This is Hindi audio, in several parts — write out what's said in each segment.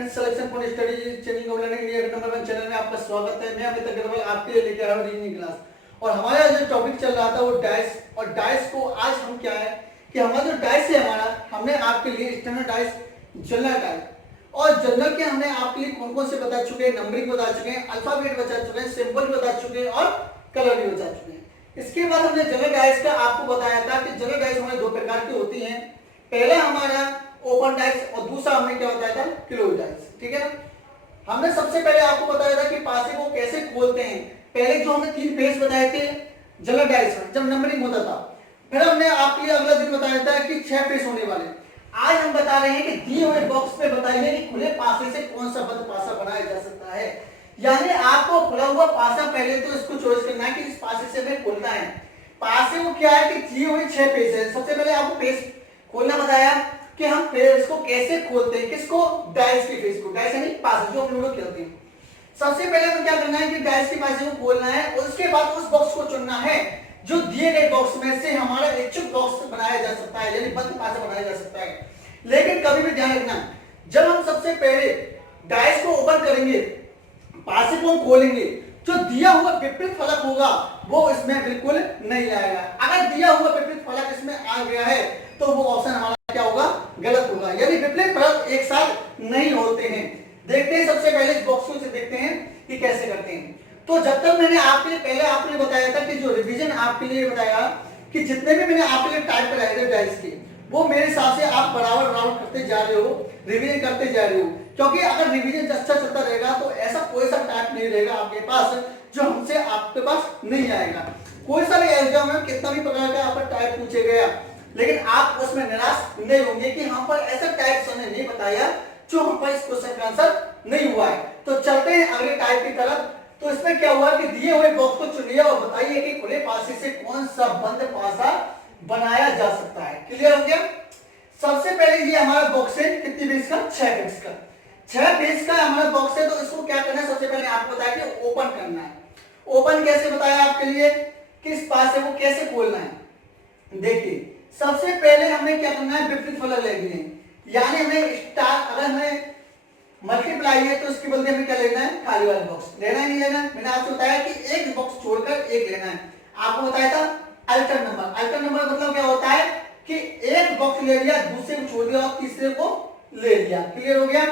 Friends, selection for study changing of learning India number 1 channel में आपका स्वागत है। मैं अमित अग्रवाल आपके लिए लेकर आया हूं रीजनिंग क्लास। और हमारा जो टॉपिक चल रहा था वो डाइस, और डाइस को आज हम क्या है कि हमारा जो डाइस है हमारा, हमने आपके लिए स्टैंडर्ड डाइस, जनरल डाइस और जनरल के हमने आपके लिए कौन कौन से बता चुके हैं, नंबरिंग बता चुके हैं, अल्फाबेट बता चुके हैं, सिंबल बता चुके हैं और कलर भी बता चुके हैं। इसके बाद हमने जनरल डाइस का आपको बताया था कि जनरल डाइस हमारे दो प्रकार की होती हैं। पहला हमारा ओपन डाइस और दूसरा हमने क्या बताया था, क्लोज डाइस। ठीक है ना। हमने सबसे पहले आपको बताया था कि पासे को कैसे खोलते हैं। पहले जो हमने 3 फेस बताए थे जनरल डाइस में जब नंबरिंग होता था, फिर हमने आपके लिए अगला दिन बताया था कि 6 फेस होने वाले। आज हम बता रहे हैं कि दिए हुए बॉक्स में बताइए कि खुले पासे से कौन सा बंद पासा बनाया जा सकता है। यानी आपको खुला हुआ पासा पहले तो इसको चॉइस करना है कि इस पासे से हमें खोलना है। पासे को क्या है कि दिए हुए 6 फेस है। सबसे पहले आपको फेस खोलना बताया कि हम फेस को कैसे खोलते हैं, किसको, डाइस के फेस को, डाइस यानी पासे जो हम लूडो खेलते हैं। सबसे पहले हमें क्या करना है कि डाइस के पासे को खोलना है और उसके बाद उस बॉक्स को चुनना है जो दिए गए बॉक्स में से हमारा इच्छुक बॉक्स बनाया जा सकता है, यानी बंद पासा बनाया जा सकता है। लेकिन कभी भी ध्यान रखना, जब हम सबसे पहले डाइस को ओपन करेंगे, पासे को हम खोलेंगे, जो दिया हुआ विपरीत फलक होगा वो इसमें बिल्कुल नहीं आएगा। अगर दिया हुआ विपरीत फलक इसमें आ गया है तो वो ऑप्शन हमारा क्या होगा, गलत होगा। यानी विपरीत फलक एक साथ नहीं होते हैं। देखते हैं सबसे पहले इस बॉक्स को देखते हैं कि कैसे करते हैं। तो जब तक मैंने आपके लिए पहले आपने बताया था कि जो रिवीजन आपके लिए बताया कि जितने भी मैंने आपके लिए टाइप कराए थे डाइस के, वो मेरे हिसाब से आप बराबर बराबर करते जा रहे हो, रिवीजन करते जा रहे हो। क्योंकि अगर रिवीजन अच्छा चलता रहेगा तो ऐसा कोई सा टाइप नहीं रहेगा आपके पास जो हमसे आपके पास नहीं आएगा। कोई सा भी एग्जाम में कितना भी प्रकार का आपका टाइप पूछे गया, लेकिन आप उसमें निराश नहीं होंगे कि हम पर ऐसा टाइप सर ने नहीं बताया जो हम पर इस क्वेश्चन का आंसर नहीं हुआ है। तो चलते हैं अगले टाइप की तरफ। तो इसमें क्या हुआ कि दिए हुए बॉक्स को चुनिए और बताइए कि खुले पासे से कौन सा बंद पासा बनाया जा सकता है। क्लियर हो गया। सबसे पहले ये हमारा बॉक्स है कितनी पेज का, 6 पेज का। 6 पेज का हमारा बॉक्स है। तो इसको क्या करना है, सबसे पहले आपको बताया कि ओपन करना है। ओपन कैसे बताया आपके लिए, किस पासे को कैसे खोलना है। देखिए सबसे पहले हमें क्या करना है, विपरीत फलक ले लिए, यानी हमें स्टार, अगर हमें मल्टीप्लाई है तो उसके बदले हमें क्या लेना है, खाली वाला बॉक्स लेना है, नहीं लेना। मैंने आपको बताया कि एक बॉक्स छोड़कर एक लेना है। आपको बताया था अल्टर नंबर। अल्टर नंबर मतलब क्या होता है कि एक बॉक्स ले लिया, दूसरे को छोड़ दिया और तीसरे को ले लिया। क्लियर हो गया।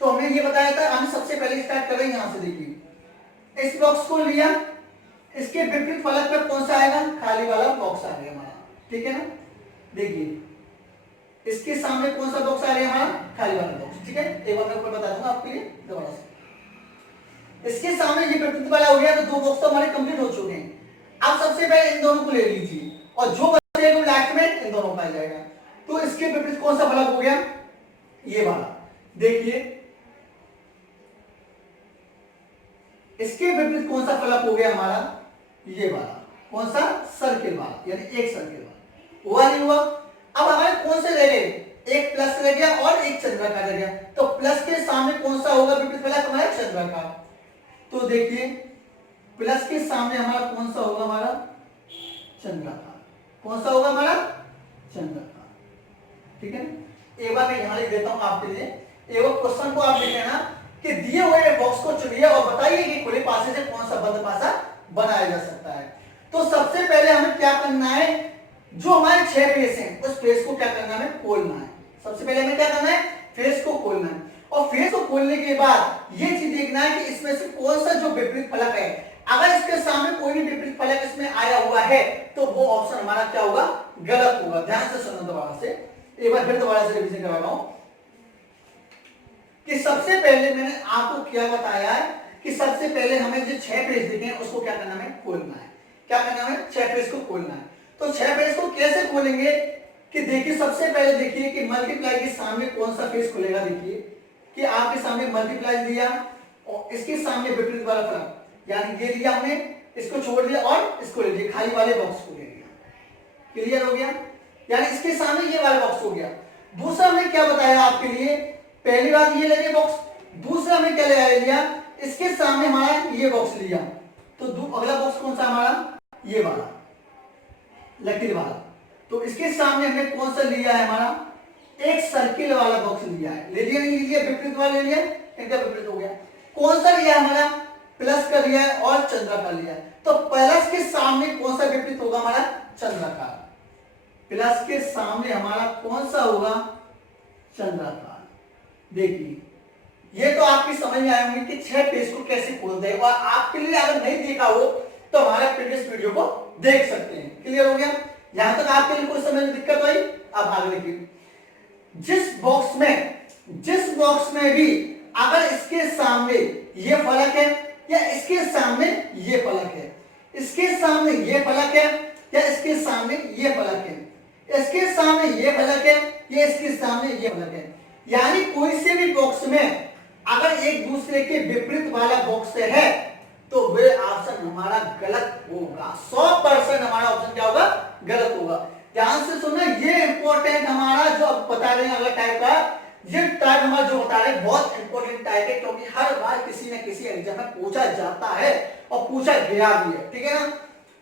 तो हमने ये बताया था। हम सबसे पहले स्टार्ट कर रहे हैं यहां से। देखिए इस बॉक्स को लिया, इसके विपरीत फलक पर कौन सा आएगा, खाली वाला बॉक्स आ गया हमारा। ठीक है ना। देखिए इसके सामने कौन सा बॉक्स आ रहा है हमारा, खाली वाला बॉक्स। ठीक है, एक बार मैं ऊपर बता दूंगा आपके लिए दोबारा से। इसके सामने ये विपरीत वाला हो गया, तो 2 बॉक्स तो हमारे कंप्लीट हो चुके हैं। अब सबसे पहले इन दोनों को ले लीजिए और जो बचेगा लास्ट में इन दोनों का आ जाएगा। तो इसके विपरीत कौन सा फलक हो गया, ये वाला। देखिए इसके विपरीत कौन सा फलक हो गया हमारा, ये वाला। कौन सा, सर्किल वाला, यानी एक सर्किल वाला। हुआ नहीं हुआ। अब हमारे कौन से रह गए, एक प्लस रह गया और एक चंद्राकार रह गया। तो प्लस के सामने कौन सा होगा विपरीत फलक, हमारा चंद्राकार। तो देखिए प्लस के सामने हमारा कौन सा होगा, हमारा चंद्राकार। कौन सा होगा, हमारा चंद्राकार। ठीक है। एक बार मैं यहां लिख देता हूं आपके लिए। एक बार क्वेश्चन को आप लिख लेना कि दिए हुए बॉक्स को चुनिए और बताइए कि खुले पासे से कौन सा बंद पासा बनाया जा सकता है। तो सबसे पहले हमें क्या करना है, जो हमारे 6 फेस हैं उस फेस को क्या करना है, खोलना है। सबसे पहले हमें क्या करना है, फेस को खोलना है। और फेस को खोलने के बाद ये चीज देखना है कि इसमें से कौन सा जो विपरीत फलक है, अगर इसके सामने कोई भी विपरीत फलक इसमें आया हुआ है तो वो ऑप्शन हमारा क्या होगा, गलत होगा। ध्यान से सुनो दोबारा से, एक बार फिर दोबारा से रिवीजन करा रहा हूं कि सबसे पहले मैंने आपको क्या बताया है कि सबसे पहले हमें जो 6 पेज दिखे हैं उसको क्या करना है, खोलना है। क्या करना है, 6 पेज को खोलना है। तो 6 पेज को कैसे खोलेंगे कि देखिए सबसे पहले देखिए कि मल्टीप्लाई के सामने कौन सा पेज खुलेगा। देखिए कि आपके सामने मल्टीप्लाई दिया और इसके सामने विपरीत वाला फलक, यानी ये लिया हमने, इसको छोड़ दिया और इसको ले लिया, खाली वाले बॉक्स को ले लिया। क्लियर हो गया। यानी इसके सामने ये वाला बॉक्स हो गया। दूसरा हमने क्या बताया आपके लिए, पहली बात ये ले बॉक्स, दूसरा हमने क्या ले लिया, इसके सामने हमारा ये बॉक्स लिया। तो अगला बॉक्स कौन सा हमारा, ये वाला लकीर वाला। तो इसके सामने हमने कौन सा लिया है, हमारा एक सर्किल वाला बॉक्स लिया है, ले लिया नहीं लिया, विपरीत वाला ले लिया, इनका विपरीत हो गया। कौन सा लिया हमारा, प्लस का लिया है और चंद्राकार लिया है, तो प्लस के सामने कौन सा विपरीत होगा हमारा, चंद्राकार। प्लस के सामने हमारा कौन सा होगा, चंद्राकार। देखिए ये तो आपकी समझ में आए होंगे कि 6 पेज को कैसे खोलते हैं, और आपके लिए अगर नहीं देखा हो तो हमारा प्रीवियस वीडियो को देख सकते हैं। क्लियर हो गया, यहां तक आपके लिए कोई समझ में दिक्कत हुई? अब आगे देखिए, जिस बॉक्स में भी अगर इसके सामने ये फलक है या इसके सामने ये फलक है, इसके सामने ये फलक है या इसके सामने ये फलक है, इसके सामने ये फलक है या इसके सामने ये फलक है, यानी कोई से भी बॉक्स में अगर एक दूसरे के विपरीत वाला बॉक्स है तो वे ऑप्शन हमारा गलत होगा। 100% हमारा ऑप्शन क्या होगा, गलत होगा। ध्यान से सुनना, ये इंपॉर्टेंट हमारा जो अब बता रहे हैं अगला टाइप का, ये टाइप हमारा जो बता रहे हैं बहुत इंपॉर्टेंट टाइप है, क्योंकि हर बार किसी न किसी एग्जाम में पूछा जाता है और पूछा गया भी है। ठीक है ना,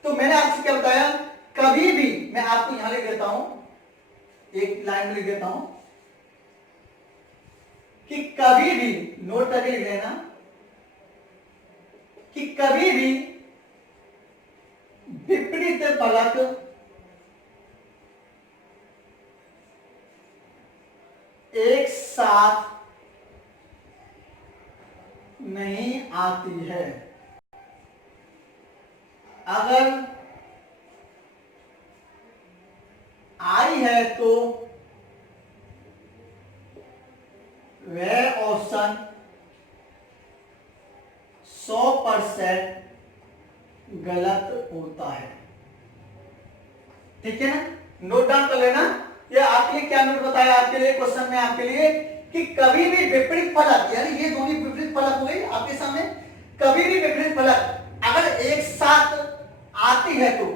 तो मैंने आपसे क्या बताया, कभी भी मैं आपको यहां लिख देता हूं, एक लाइन में लिख देता हूं कि कभी भी, नोट करके लिख लेना कि कभी भी विपरीत फलक एक साथ नहीं आती है। अगर आई है तो वह ऑप्शन 100% गलत होता है। ठीक है ना, नोट डाउन कर लेना। ये आपके लिए क्या नोट बताया, आपके लिए क्वेश्चन में आपके लिए कि कभी भी विपरीत फलक, यानी ये दोनों विपरीत फलक हो गई आपके सामने, कभी भी विपरीत फलक अगर एक साथ आती है तो,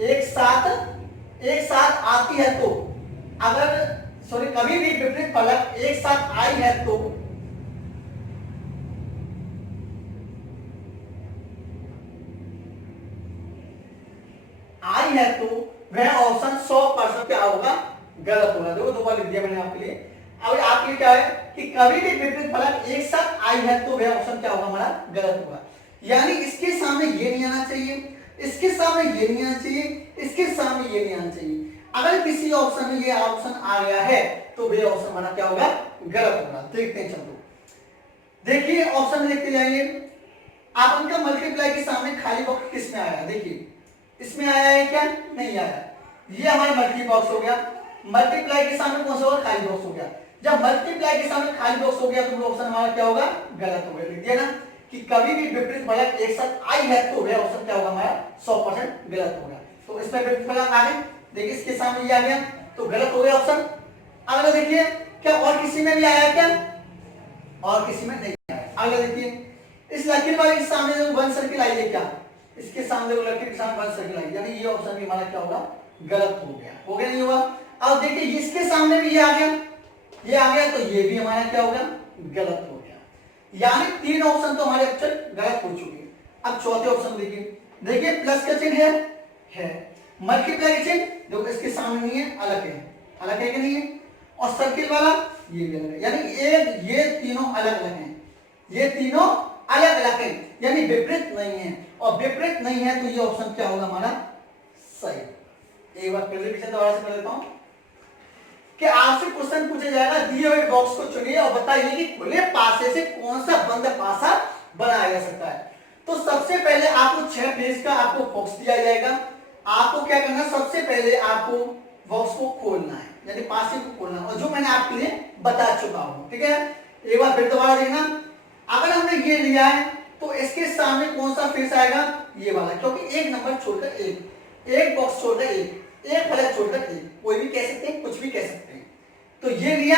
एक साथ आती है तो, अगर सॉरी कभी भी विपरीत फलक एक साथ आई है तो वह ऑप्शन 100% क्या होगा, गलत होगा। देखो दो बार लिख दिया मैंने आपके लिए। अब आपके लिए क्या है कि कभी भी विपरीत फलक एक साथ आई है तो वह ऑप्शन क्या होगा, हमारा गलत होगा। यानी इसके सामने ये नहीं आना चाहिए, इसके सामने ये नहीं आना चाहिए, इसके सामने ये नहीं आना चाहिए। अगर किसी ऑप्शन में ये ऑप्शन आ गया है तो वह ऑप्शन हमारा क्या होगा, गलत होगा। देखते हैं, चलो देखिए ऑप्शन में देखते जाएंगे। आप उनका मल्टीप्लाई के सामने खाली बॉक्स किस में आया, देखिए इसमें आया है क्या, नहीं आया। ये हमारा मल्टी बॉक्स हो गया, मल्टीप्लाई के सामने कौन सा होगा, खाली बॉक्स हो गया। जब मल्टीप्लाई के सामने खाली बॉक्स हो गया तो ऑप्शन हमारा क्या होगा, गलत हो गया। लिख दिया ना कि कभी भी विपरीत फलक एक साथ आई है तो वह ऑप्शन क्या होगा, हमारा 100% गलत होगा। तो इसमें विपरीत फलक आ गए, देखिए इसके सामने ये आ गया तो गलत हो गया ऑप्शन। अगला देखिए, क्या और किसी में भी आया है क्या, और किसी में नहीं आया। अगला देखिए, इस लकीर वाले के सामने जो वन सर्किल आई है क्या, इसके सामने वो लकीर के सामने वन सर्किल आई, यानी ये ऑप्शन भी हमारा क्या होगा, गलत हो गया। हो गया नहीं हुआ। अब देखिए इसके सामने भी ये आ गया, ये आ गया तो ये भी हमारा क्या होगा, गलत हो गया। यानी 3 ऑप्शन तो हमारे ऑप्शन गलत हो चुके। अब चौथे ऑप्शन देखिए, देखिए प्लस का चिन्ह है, मल्टीप्लाई का चिन्ह देखो इसके सामने नहीं है, अलग है कि नहीं है, और सर्किल वाला ये भी अलग है, यानी ये तीनों अलग अलग हैं, ये तीनों अलग अलग हैं, यानी विपरीत नहीं है। और विपरीत नहीं है तो ये ऑप्शन क्या होगा, हमारा सही। एक बार फिर रिवीजन दोबारा से कर लेता हूं कि आपसे क्वेश्चन पूछा जाएगा, दिए हुए बॉक्स को चुनिए और बताइए कि खुले पासे से कौन सा बंद पासा बनाया जा सकता है। तो सबसे पहले आपको 6 पेज का आपको बॉक्स दिया जाएगा। आपको क्या करना, सबसे पहले आपको बॉक्स को खोलना है, यानी पासे को खोलना, और जो मैंने आपके लिए बता चुका हूं। ठीक है, एक बार फिर दोबारा देखना। अगर हमने ये लिया है तो इसके सामने कौन सा फेस आएगा, ये वाला, क्योंकि एक नंबर छोड़कर एक बॉक्स छोड़कर एक फलक छोड़कर एक, कोई भी कह सकते हैं, कुछ भी कह सकते हैं। तो ये लिया,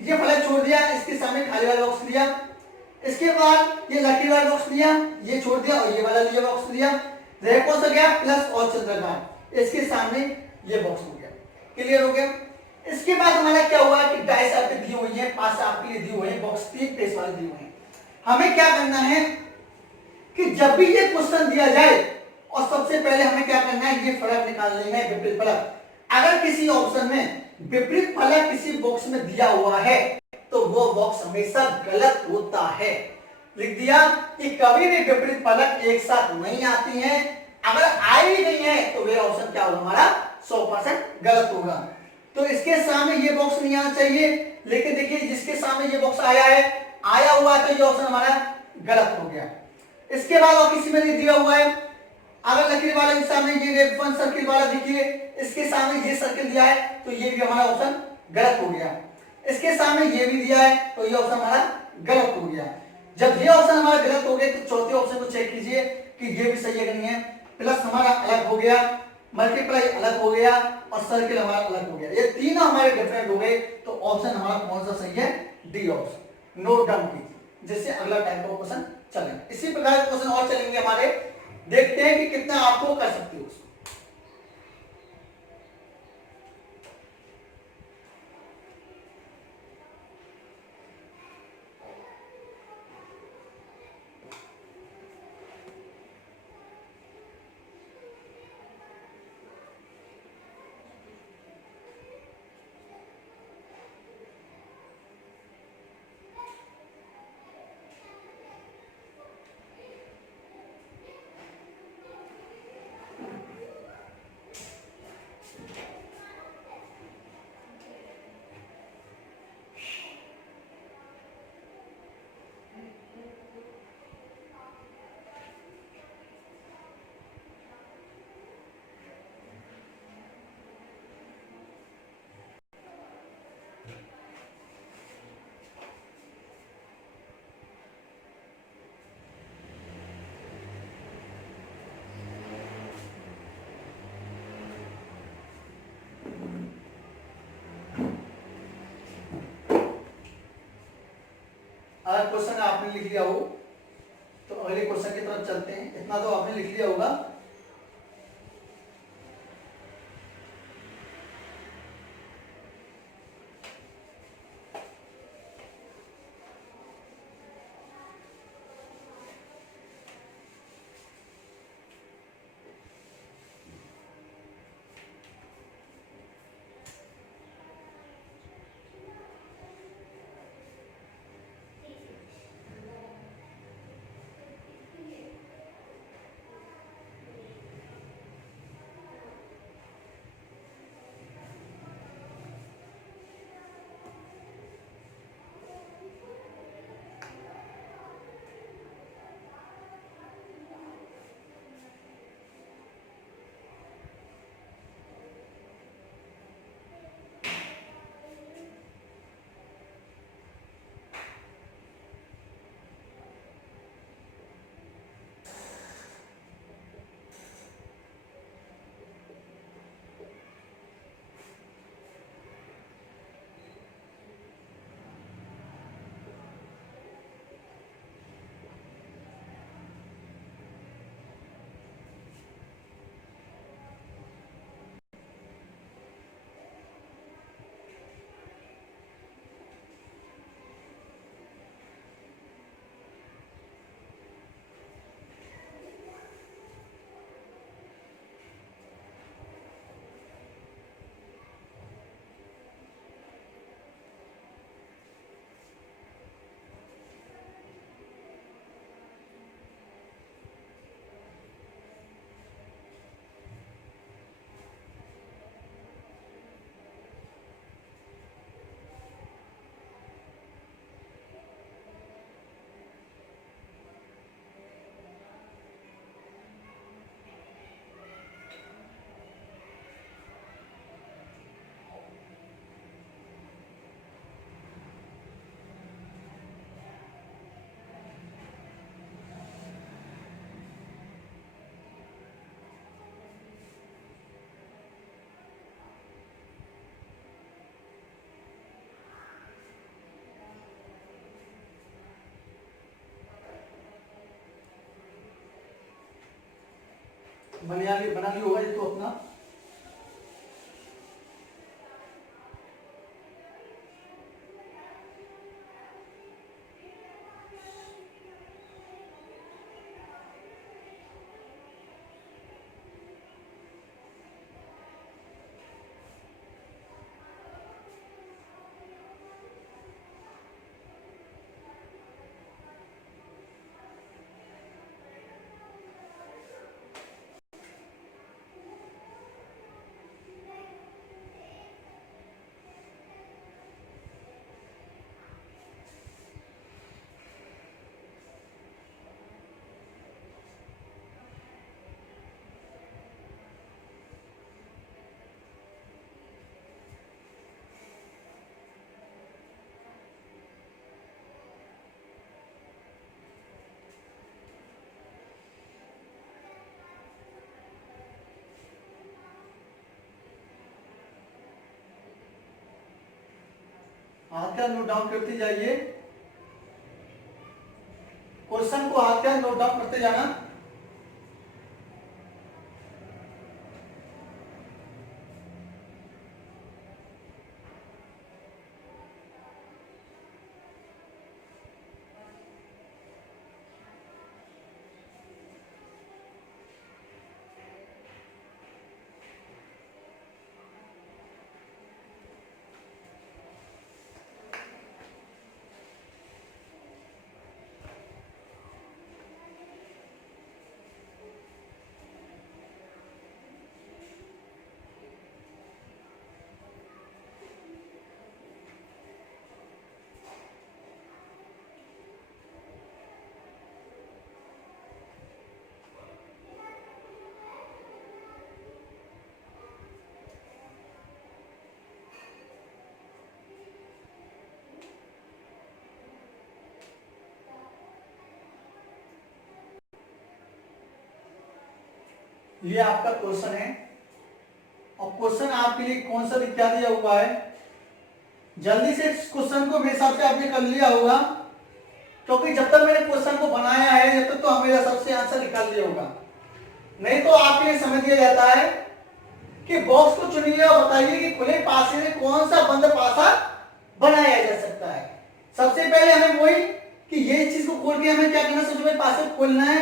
ये फलक छोड़ दिया, इसके सामने खाली वाला बॉक्स लिया, इसके बाद ये लकीर वाला बॉक्स लिया, ये छोड़ दिया और ये वाला लिया बॉक्स लिया, रह कौन सा गया, प्लस और चंद्रकार, इसके सामने ये बॉक्स हो गया। क्लियर हो गया। इसके बाद हमारा क्या हुआ कि डाइस आपके दी हुई है, पास आपके लिए दी हुई है, बॉक्स 3 पेज वाले दिए हुए हैं। हमें क्या करना है कि जब भी ये क्वेश्चन दिया जाए और सबसे पहले हमें क्या करना है, ये फलक निकालने हैं, विपरीत फलक। अगर किसी ऑप्शन में विपरीत फलक किसी बॉक्स में दिया हुआ है तो वो बॉक्स हमेशा गलत होता है। लिख दिया कि कभी भी विपरीत फलक एक साथ नहीं आती हैं, अगर आ ही नहीं है तो वे ऑप्शन क्या होगा हमारा 100% गलत होगा। तो इसके सामने ये बॉक्स नहीं आना चाहिए, लेकिन देखिए जिसके सामने ये बॉक्स आया है, आया हुआ है, तो ये ऑप्शन हमारा गलत हो गया। इसके बाद और किसी में नहीं दिया हुआ है, अगर लकीर वाले के सामने ये रेफरेंस सर्किल वाला देखिए, इसके सामने ये सर्किल दिया है तो ये भी हमारा ऑप्शन गलत हो गया। इसके सामने ये भी दिया है तो ये ऑप्शन हमारा गलत हो गया। जब ये ऑप्शन हमारा गलत हो गए तो चौथे ऑप्शन को चेक कीजिए कि ये भी सही है कि नहीं है। प्लस हमारा अलग हो गया, मल्टीप्लाई अलग हो गया और सर्किल हमारा अलग हो गया, ये तीनों हमारे डिफरेंट हो गए। तो ऑप्शन हमारा कौन सा सही है? D option. नोट डाउन कीजिए जिससे अगला टाइप का क्वेश्चन चलेगा। इसी प्रकार के क्वेश्चन और चलेंगे हमारे, देखते हैं कि कितना आपको कर सकते हो। अगर क्वेश्चन आपने लिख लिया हो तो अगले क्वेश्चन की तरफ चलते हैं। इतना तो आपने लिख लिया होगा। बना लिया होगा ये तो अपना। हाथ का नोट डाउन करते जाइए, क्वेश्चन को हाथ का नोट डाउन करते जाना। ये आपका क्वेश्चन है और क्वेश्चन आपके लिए कौन सा क्या दिया हुआ है, जल्दी से इस क्वेश्चन को मेरे हिसाब से आपने कर लिया होगा, क्योंकि जब तक मैंने क्वेश्चन को बनाया है जब तक तो हम मेरा सबसे आंसर निकाल लिया होगा। नहीं तो आपके लिए समझ दिया जाता है कि बॉक्स को चुनिए और बताइए कि खुले पासे में कौन सा बंद पासा बनाया जा सकता है। सबसे पहले हमें वही कि ये चीज को खोल के हमें क्या करना है, सबसे पहले पासे खोलना है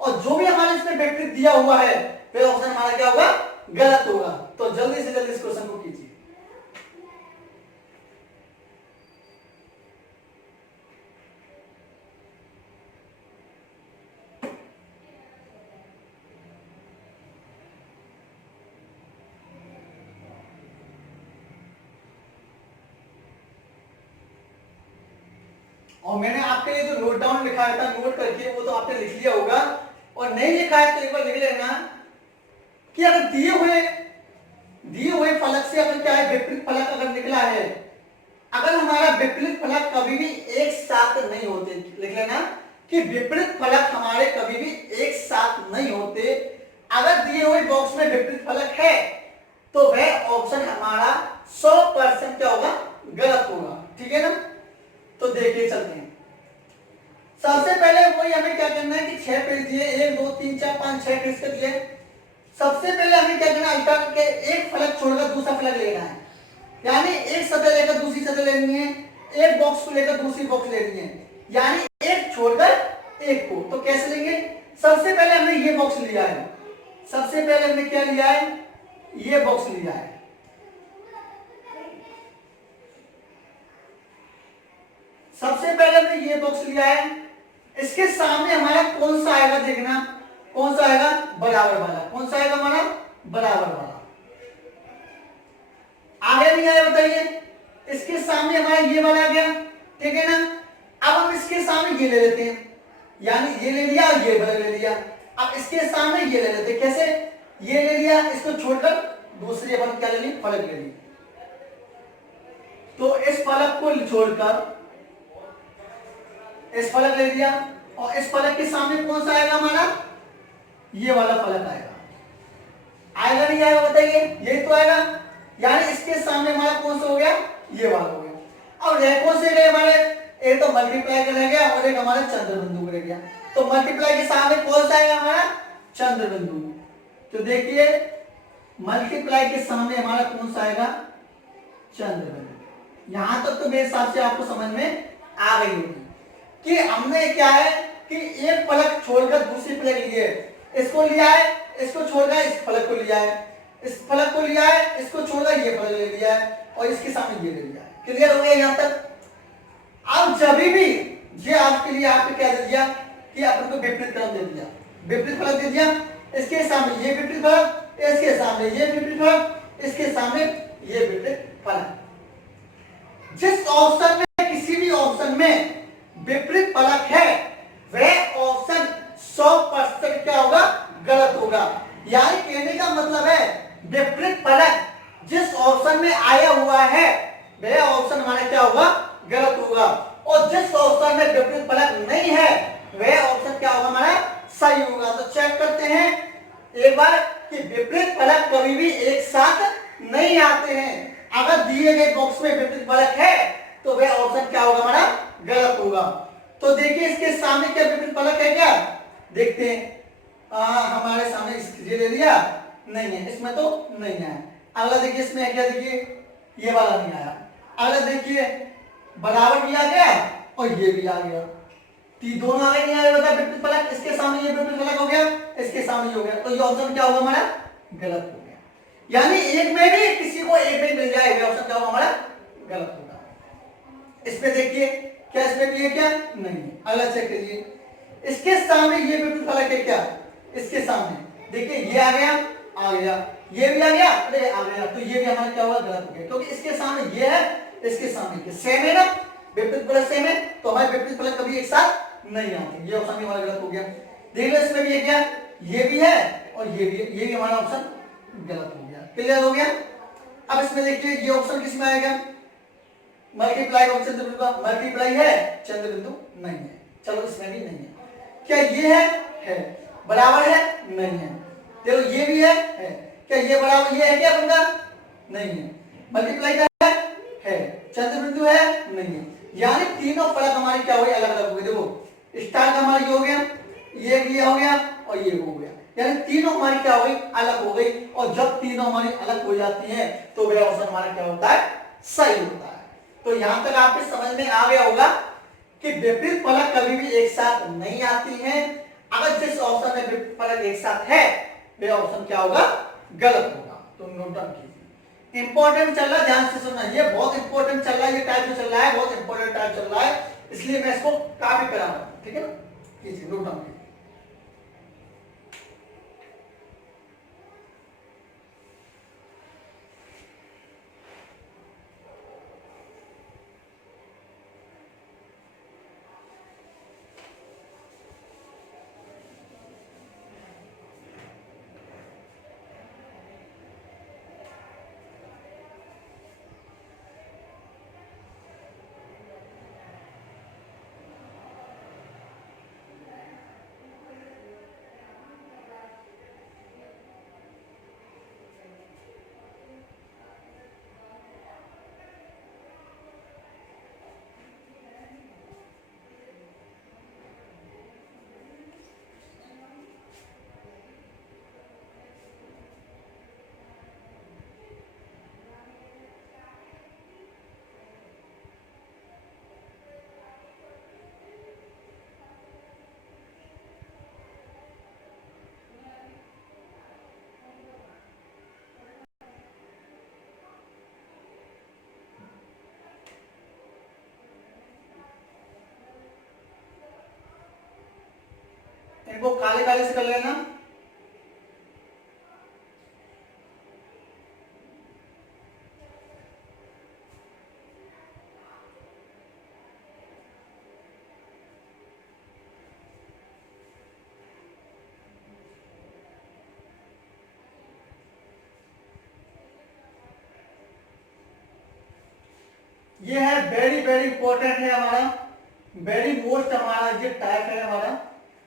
और जो भी हमारे इसमें विपरीत दिया हुआ है वह ऑप्शन हमारा क्या होगा, गलत होगा। तो जल्दी से जल्दी इस क्वेश्चन को कीजिए। और मैंने आपके लिए जो नोट डाउन लिखाया था नोट करके वो तो आपने लिख लिया होगा, और नहीं लिखा है तो एक बार लिख लेना कि अगर दिए हुए फलक से अगर क्या है विपरीत फलक अगर निकला है, अगर हमारा विपरीत फलक कभी भी एक साथ नहीं होते, लिख लेना कि विपरीत फलक हमारे कभी भी एक साथ नहीं होते। अगर दिए हुए बॉक्स में विपरीत फलक है तो वह ऑप्शन हमारा 100% क्या होगा, गलत होगा। ठीक है ना, तो देखिए चलते हैं। सबसे पहले वही हमें क्या करना है कि 6 पेज दिए, 1 2 3 4 5 6 पेज के दिए। सबसे पहले हमें क्या करना है, उल्टा करके एक फलक छोड़कर दूसरा फलक लेना है, यानी एक सतह लेकर दूसरी सतह लेनी है, एक बॉक्स को लेकर दूसरी बॉक्स लेनी है, यानी एक छोड़कर एक को। तो कैसे लेंगे, सबसे पहले हमने ये बॉक्स लिया है, सबसे पहले हमने क्या लिया है, ये बॉक्स लिया है। सबसे पहले हमने ये बॉक्स लिया है, इसके सामने हमारा कौन सा आएगा, देखना कौन सा आएगा, बराबर वाला। कौन सा आएगा हमारा, बराबर वाला। आगे नहीं आया बताइए, इसके सामने हमारा ये वाला आ गया, ठीक है ना। अब हम इसके सामने ये ले लेते हैं, यानी ये ले लिया और ये वाला ले लिया। अब इसके सामने ये ले लेते हैं, कैसे, ये ले लिया, इसको छोड़कर दूसरी अपन क्या ले ली, फलक ले ली। तो इस फलक को छोड़कर इस फलक ले लिया और इस फलक के सामने कौन सा आएगा हमारा, ये वाला फलक आएगा। आएगा नहीं आएगा बताइए, यही तो आएगा, यानी इसके सामने हमारा कौन सा हो गया, ये वाला हो गया। अब रह कौन से गए हमारे, एक तो मल्टीप्लाई का रह गया और एक हमारा चंद्र बिंदु रह गया। तो मल्टीप्लाई के सामने कौन सा आएगा हमारा, चंद्र बिंदु। तो देखिए मल्टीप्लाई के सामने हमारा कौन सा आएगा, चंद्र बिंदु। यहां तक तो मेरे हिसाब से आपको समझ में आ गई होगी कि हमने क्या है कि एक फलक छोड़कर दूसरी फलक लिए, इसको लिया है, इसको छोड़कर इस फलक को लिया है, इस फलक को लिया है, इसको छोड़कर ये फलक ले लिया है और इसके सामने ये ले लिया है। क्लियर हो गया यहां तक। अब जब भी ये आपके लिए आपने क्या दे दिया कि आपको विपरीत क्रम दे दिया, विपरीत फलक दे दिया, इसके सामने ये विपरीत फलक, इसके सामने ये विपरीत फलक, इसके सामने ये विपरीत फलक। जिस ऑप्शन में किसी भी ऑप्शन में विपरीत फलक है वह ऑप्शन 100% क्या होगा, गलत होगा। यानी कहने का मतलब है विपरीत फलक जिस ऑप्शन में आया हुआ है वह ऑप्शन हमारा क्या होगा, गलत होगा। और जिस ऑप्शन में विपरीत फलक नहीं है वह ऑप्शन क्या होगा, हमारा सही होगा। तो चेक करते हैं एक बार कि विपरीत फलक कभी भी एक साथ नहीं आते हैं। अगर दिए गए बॉक्स में विपरीत फलक है तो वह ऑप्शन क्या होगा हमारा, गलत होगा। तो देखिए इसके सामने क्या विपरीत फलक है क्या, देखते हैं। हमारे सामने ये ले लिया, नहीं है इसमें तो नहीं है। अगला देखिए इसमें है क्या, देखिए ये वाला नहीं आया। अगला देखिए बराबर भी आ गया और ये भी आ गया, तो दोनों आगे नहीं आए, बता विपरीत फलक, इसके सामने ये विपरीत फलक हो गया, इसके सामने ये हो गया, तो ये ऑप्शन क्या होगा हमारा, गलत हो गया। यानी एक में भी किसी को एक में मिल जाए, ऑप्शन क्या होगा हमारा, गलत होगा। इसमें देखिए क्या इसमें भी है क्या, नहीं है। अगला चेक करिए, इसके सामने ये विपरीत फलक है क्या, इसके सामने देखिए ये आ गया, ये भी आ गया, अरे आ गया, तो ये भी हमारा क्या होगा, गलत हो गया, क्योंकि इसके सामने ये है, इसके सामने ये सेम है ना, विपरीत फलक सेम है, तो हमारे विपरीत फलक कभी एक साथ नहीं आते, ये ऑप्शन भी हमारा गलत हो गया। देख लो इसमें भी है क्या, ये भी है और ये भी है, ये भी हमारा ऑप्शन गलत हो गया। क्लियर हो गया। अब इसमें देखिए ये ऑप्शन किसमें आएगा, मल्टीप्लाई ऑफ चंद्रबिंदु का, मल्टीप्लाई है, चंद्रबिंदु नहीं है, चलो इसमें भी नहीं है। क्या ये है, बराबर है, नहीं है, देखो ये भी है, क्या ये बराबर ये है क्या बंदा, नहीं है, मल्टीप्लाई का है, चंद्रबिंदु है, नहीं है। यानी तीनों फलक हमारे क्या हो गए, अलग अलग हो गए। देखो स्टार का हमारा ये हो गया, ये हो गया और ये हो गया, यानी तीनों हमारी क्या हो गई, अलग हो गई। और जब तीनों हमारी अलग हो जाती हैं तो वह ऑप्शन हमारा क्या होता है, सही होता है। तो यहां तक आपके समझ में आ गया होगा कि विपरीत फलक कभी भी एक साथ नहीं आती हैं। अगर जिस ऑप्शन में विपरीत फलक एक साथ है वह ऑप्शन क्या होगा, गलत होगा। तो नोट डाउन कीजिए। इंपॉर्टेंट चल रहा है, ध्यान से सुनना, ये बहुत इंपॉर्टेंट चल रहा है, ये टाइप जो चल रहा है बहुत इंपॉर्टेंट टाइप चल रहा है, इसलिए मैं इसको कॉपी करा रहा हूं, ठीक है ना, कीजिए नोट डाउन कीजिए। इनको काले काले से कर लेना। ये है वेरी वेरी इंपॉर्टेंट है हमारा, वेरी मोस्ट हमारा ये टाइप है हमारा,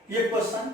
ये क्वेश्चन।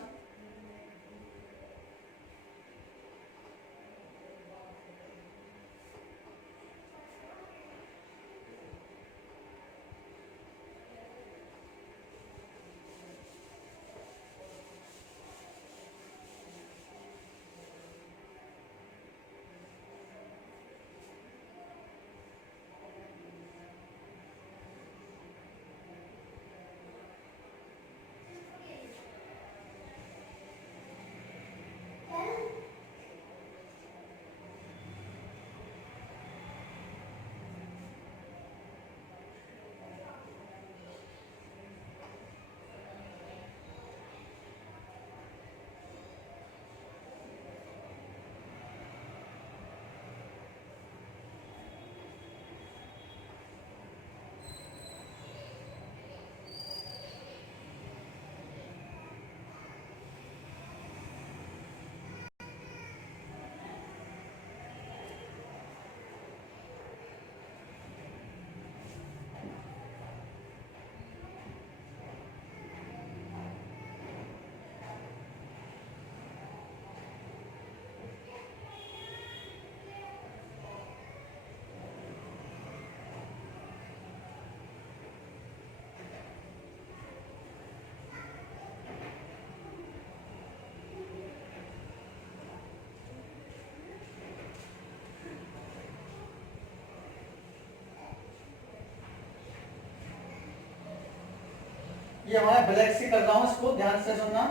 ये हमारा ब्लैक से कर रहा हूं, इसको ध्यान से सुनना।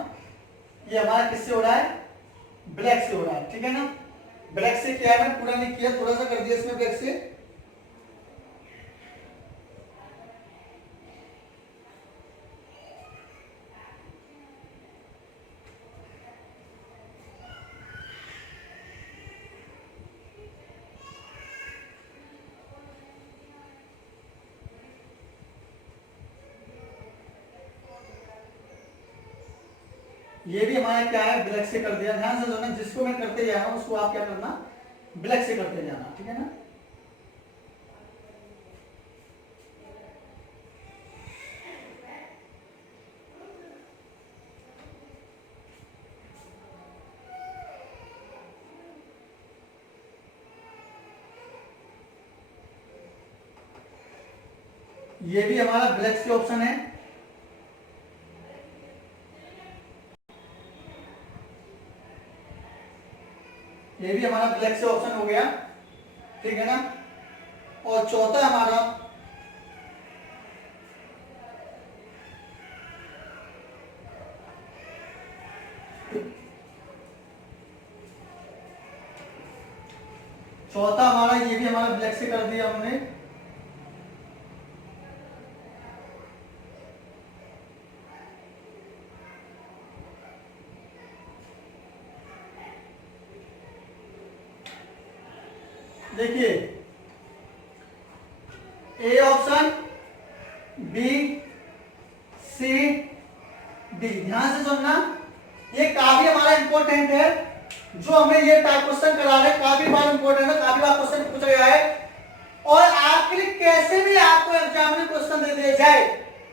ये हमारा किससे हो रहा है? ब्लैक से हो रहा है, ठीक है ना। ब्लैक से किया है, मैंने पूरा नहीं किया, थोड़ा सा कर दिया इसमें ब्लैक से। ये भी हमारा क्या है? ब्लैक से कर दिया। ध्यान से सुनना, जिसको मैं करते जा रहा हूं उसको आप क्या करना? ब्लैक से करते जाना, ठीक है ना। ये भी हमारा ब्लैक से ऑप्शन है। ये भी हमारा ब्लैक से ऑप्शन हो गया, ठीक है ना। और चौथा हमारा ये भी हमारा ब्लैक से कर दिया हमने। देखिए A option, B, C, D. ध्यान से सुनना, ये काफी हमारा इंपॉर्टेंट है। जो हमें ये टाइप क्वेश्चन करा रहे हैं काफी बार इंपॉर्टेंट है, काफी बार क्वेश्चन पूछा गया है। और आपके लिए कैसे भी आपको एग्जाम में क्वेश्चन दे दिया जाए,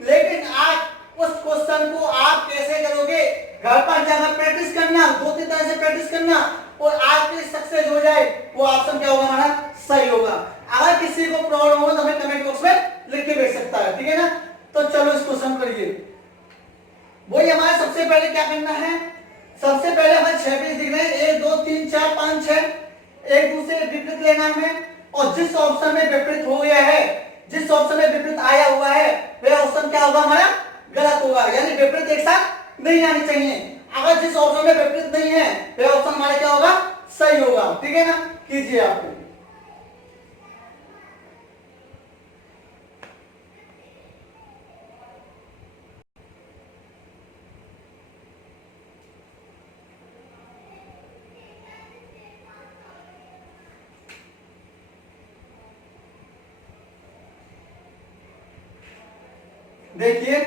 लेकिन आप उस क्वेश्चन को आप कैसे करोगे? घर पर जाकर प्रैक्टिस करना, 2-3 तरह से प्रैक्टिस करना, और आपके सक्सेस हो जाए, वो ऑप्शन क्या होगा? हमारा सही होगा। अगर किसी को प्रॉब्लम हो तो हमें कमेंट बॉक्स में लिख के भेज सकता है, ठीक है ना। तो चलो इस क्वेश्चन करिए। वही हमारे सबसे पहले क्या करना है? सबसे पहले हमें 6 पेज दिख रहे हैं, 1 2 3 4 5 6, एक दूसरे विपरीत लेना है। और जिस ऑप्शन में विपरीत हो गया है, जिस ऑप्शन में विपरीत आया हुआ है, वह ऑप्शन क्या होगा? हमारा गलत होगा। यानी विपरीत एक साथ नहीं आनी चाहिए। अगर जिस ऑप्शन में विपरीत नहीं है, वह ऑप्शन हमारा क्या होगा? सही होगा, ठीक है ना। कीजिए आप। देखिए,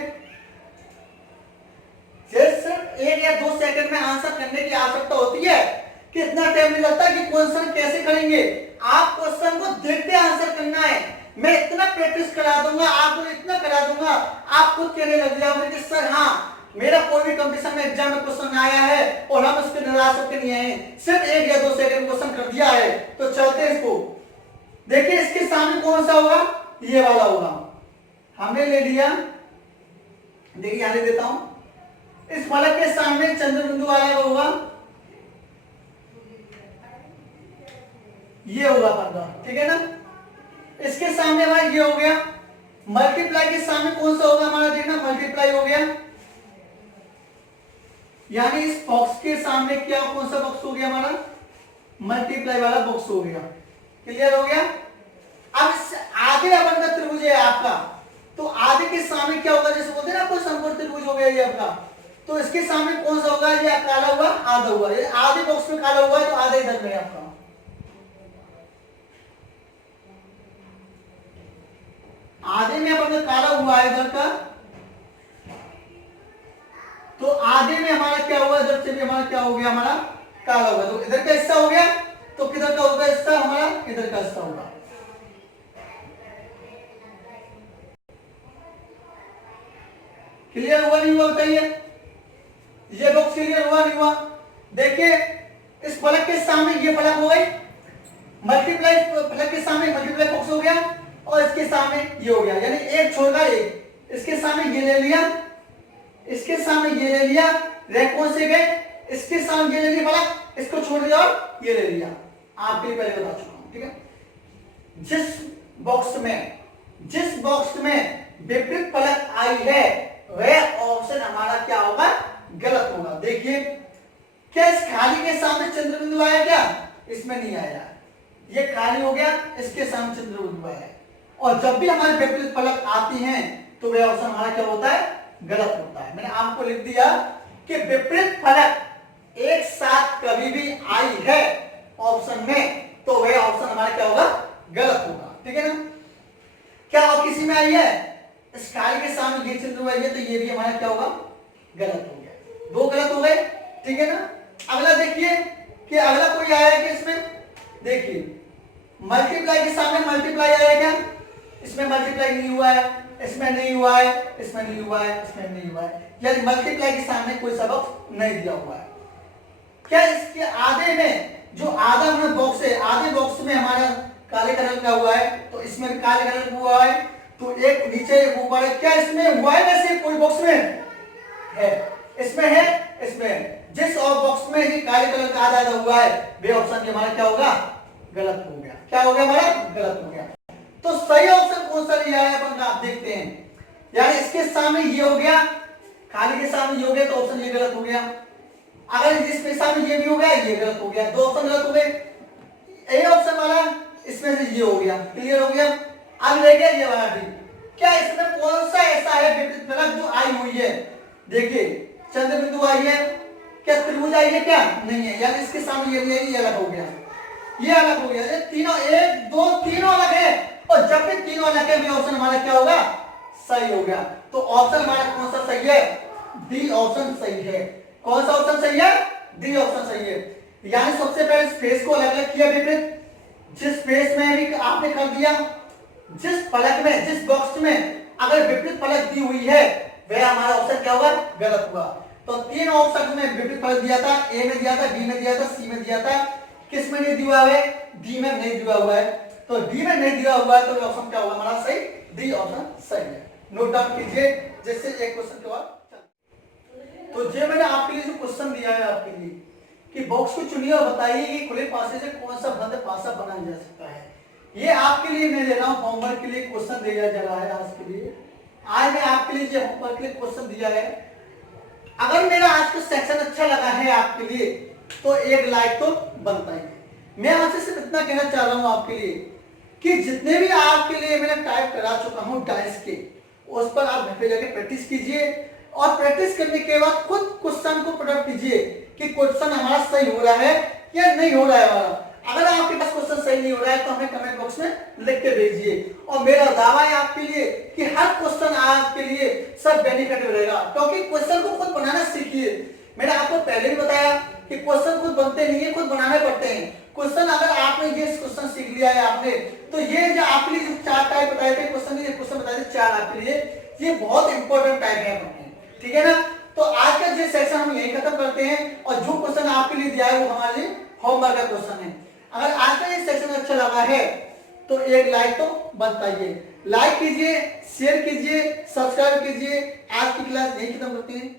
सिर्फ 1 या 2 सेकंड में आंसर करने की आवश्यकता होती है, कितना टाइम नहीं लगता कि क्वेश्चन कैसे करेंगे। आप क्वेश्चन को देखते आंसर करना है। मैं इतना प्रैक्टिस करा दूंगा, आपको इतना करा दूंगा, आप खुद कहने लग जाओगे कि सर हाँ, मेरा कोई भी कंपटीशन में एग्जाम में क्वेश्चन आया है और हम उसके निराश होकर नहीं आए, सिर्फ 1 या 2 सेकंड क्वेश्चन कर दिया है। तो चलते हैं इसको। देखिए इसके सामने कौन सा होगा? ये वाला होगा। हमने ले लिया, देखिए यहां देता हूं। इस फलक के सामने चंद्र बिंदु वाला होगा, ये होगा 15, ठीक है ना। इसके सामने हमारा ये हो गया। मल्टीप्लाई के सामने कौन सा होगा हमारा? देखना, मल्टीप्लाई हो गया। यानी इस बॉक्स के सामने क्या, कौन सा बॉक्स हो गया हमारा? मल्टीप्लाई वाला बॉक्स हो गया। क्लियर हो गया। अब आगे अपन का त्रिभुज है आपका, तो आधे के सामने क्या होगा? जैसे बोलते हैं ना, कोई समकोण त्रिभुज हो गया ये आपका, तो इसके सामने कौन सा होगा? ये काला हुआ, आधा हुआ। ये आधे बॉक्स में काला हुआ है तो आधा इधर में आपका। आधे में अपन काला हुआ है इधर का, तो आधे में हमारा क्या हुआ? इधर से भी हमारा क्या हो गया? हमारा काला हुआ। तो इधर का हिस्सा हो गया, तो किधर का होगा हिस्सा? हमारा इधर का हिस्सा होगा। क्लियर हुआ नहीं हुआ बताइए? ये बॉक्स क्लियर हुआ नहीं हुआ? देखिए इस फलक के सामने ये फलक हो गई, मल्टीप्लाई फलक के सामने मल्टीप्लाई बॉक्स हो गया, और इसके सामने ये हो गया। यानी एक छोड़कर एक, इसके सामने ये ले लिया, इसके सामने ये ले लिया, रैक कौन से गए? इसके सामने ये ले लिया फलक, इसको छोड़ दिया और ये ले लिया। आपके लिए पहले बता चुका हूं, ठीक है। जिस बॉक्स में विपरीत फलक आई है, वह ऑप्शन हमारा क्या होगा, गलत होगा। देखिए क्या इस खाली के सामने चंद्र बिंदु आया क्या, इसमें नहीं आया, ये खाली हो गया, इसके सामने चंद्र बिंदु आया। और जब भी हमारे विपरीत फलक आती हैं तो वह ऑप्शन हमारा क्या होता है, गलत होता है। मैंने आपको लिख दिया कि विपरीत फलक एक साथ कभी भी आई है ऑप्शन में तो वह ऑप्शन हमारा क्या होगा, गलत होगा। ठीक है ना। क्या और किसी में आई है, इस खाली के सामने ये चंद्र आई है तो ये भी हमारा क्या होगा, गलत हो गया, दो गलत हो गए। ठीक है ना। अगला देखिए कि अगला कोई आया है कि इसमें, देखिए मल्टीप्लाई के सामने मल्टीप्लाई आया क्या, इसमें मल्टीप्लाई नहीं हुआ है, इसमें नहीं हुआ है, इसमें नहीं हुआ है, इसमें नहीं हुआ है, यानी मल्टीप्लाई के सामने कोई सबक नहीं दिया हुआ है। क्या इसके आधे में जो आधा हमारा बॉक्स है, आधे बॉक्स में हमारा काले कलर का हुआ है तो इसमें भी काले कलर का हुआ है, तो एक नीचे एक ऊपर है। क्या इसमें हुआ है वैसे कोई बॉक्स में है, इसमें है, इसमें है। जिस और बॉक्स में ही काले कलर का आधा हुआ है वे ऑप्शन हमारा क्या होगा, गलत हो गया। क्या हो गया हमारा, गलत हो गया। तो सही ऑप्शन कौन सा लिया है अपन आप देखते हैं, यानी इसके सामने ये हो गया, खाली के सामने ये हो गया तो ऑप्शन ये गलत हो गया। अगर जिसके सामने ये भी हो गया ये गलत हो गया, दो ऑप्शन गलत हो गए। ए ऑप्शन वाला इसमें से ये हो गया, क्लियर हो गया। अब रह गया ये वाला भी, क्या इसमें कौन सा ऐसा है विपरीत फलक जो आई हुई है, देखिए चंद्र बिंदु आई है, क्या त्रिभुज आई है, क्या नहीं है, यानी इसके सामने ये नहीं है, ये अलग हो गया, ये अलग हो गया। ये तीनों, एक दो तीनों अलग है, और जब भी तीनों अलग है वे ऑप्शन हमारा क्या होगा, सही हो गया। तो ऑप्शन हमारा कौन सा सही है, डी ऑप्शन सही है। कौन सा ऑप्शन सही है, डी ऑप्शन सही है। यानी सबसे पहले स्पेस को अलग अलग किया विपरीत, जिस स्पेस में भी आपने कर दिया, जिस फलक में, जिस बॉक्स में अगर विपरीत फलक दी हुई है वह हमारा ऑप्शन क्या होगा, गलत हुआ। तो तीन ऑप्शन में विपरीत फलक दिया था, ए में दिया था, बी में दिया था, सी में दिया था, किस में नहीं दिया हुआ है, डी में नहीं दिया हुआ है। तो डी में नहीं दिया हुआ है तो ऑप्शन क्या होगा हमारा सही, डी ऑप्शन सही है। नोट डाउन कीजिए जैसे एक क्वेश्चन के बाद। तो ये मैंने आपके लिए जो क्वेश्चन दिया है आपके लिए कि बॉक्स को चुनिए और बताइए कि खुले पासे से कौन सा बंद पासा बनाया जा सकता है। ये आपके लिए मैं दे रहा हूं, होमवर्क के लिए क्वेश्चन दिया जा रहा है आज के लिए। आज मैं आपके लिए जो होमवर्क के लिए क्वेश्चन दिया है, अगर मेरा आज का सेक्शन अच्छा लगा है आपके लिए तो एक लाइक तो बनता ही। मैं आपसे सिर्फ इतना कहना चाह रहा हूं आपके लिए कि जितने भी आपके लिए मैंने टाइप करा चुका हूं डाइस के, उस पर आप घर पे जाके प्रैक्टिस कीजिए, और प्रैक्टिस करने के बाद खुद क्वेश्चन को पुट अप कीजिए कि क्वेश्चन हमारा सही हो रहा है या नहीं हो रहा है हमारा। अगर आपके पास क्वेश्चन सही नहीं हो रहा है तो हमें कमेंट बॉक्स में लिख के भेजिए, और मेरा दावा है आपके लिए कि हर क्वेश्चन आपके लिए सब बेनिफिट रहेगा, क्योंकि क्वेश्चन को खुद बनाना सीखिए। मैंने आपको पहले भी बताया कि क्वेश्चन खुद बनते नहीं है, खुद बनाने पड़ते हैं। क्वेश्चन अगर आपने ये क्वेश्चन सीख लिया है आपने, तो ये जो आपके लिए जो चार टाइप बताए थे क्वेश्चन, ये क्वेश्चन बताए थे चार आपके लिए, ये बहुत इंपॉर्टेंट टाइप है। ठीक है ना। तो आज का जो सेक्शन हम यही खत्म करते हैं, और जो क्वेश्चन आपके लिए दिया है वो हमारे लिए होमवर्क का क्वेश्चन है। अगर आज का ये सेक्शन अच्छा लगा है तो एक लाइक तो बनता ही है। लाइक कीजिए, शेयर कीजिए, सब्सक्राइब कीजिए। आज की क्लास यही खत्म करते हैं।